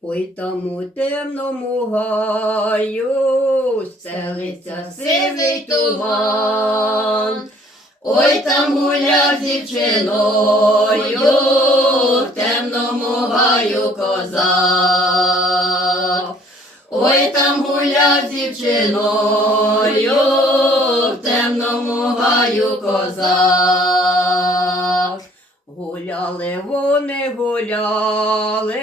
Ой там у темному гаю стелиться сивий туман. Ой там гуляв дівчиною, в темному гаю козак. Ой там гуляв з дівчиною, в темному гаю козак. Гуляли вони, гуляли,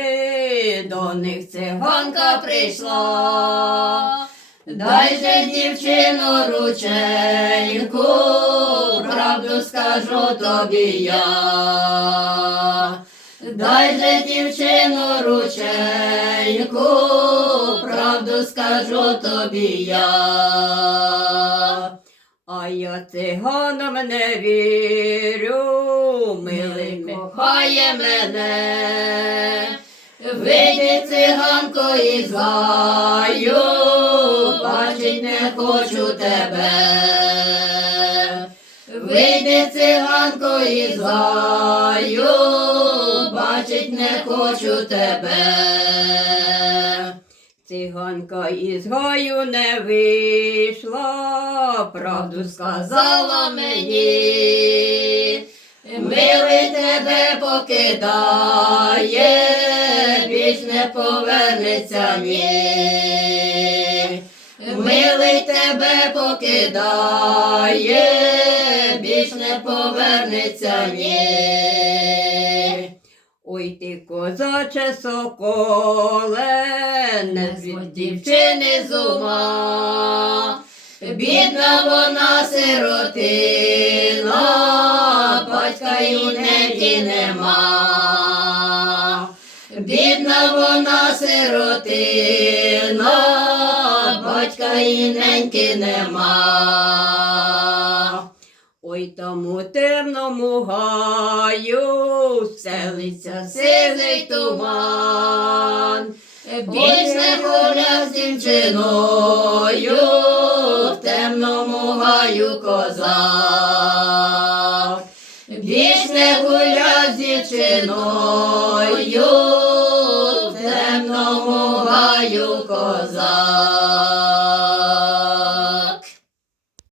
до них циганка прийшла. Дай же дівчину рученьку, правду скажу тобі я. Дай же дівчину рученьку, правду скажу тобі я. А я циганам не вірю, милий кохає мене. Вийди циганко із гаю, бачить не хочу тебе. Вийди циганко із гаю, бачить не хочу тебе. Циганка із гаю не вийшла, правду сказала мені. Милий тебе покидає, більш не повернеться ні. Милий тебе покидає, більш не повернеться ні. Ой ти козаче соколе, не зводь дівчини з ума. Бідна вона сиротина, батька й у неї нема. Бідна вона сиротина, батька і неньки нема. Ой тому темному гаю селиться сизий туман, більш не гуля з дівчиною, в темному гаю козак, більш не гуля з дівчиною, в темному гаю козак.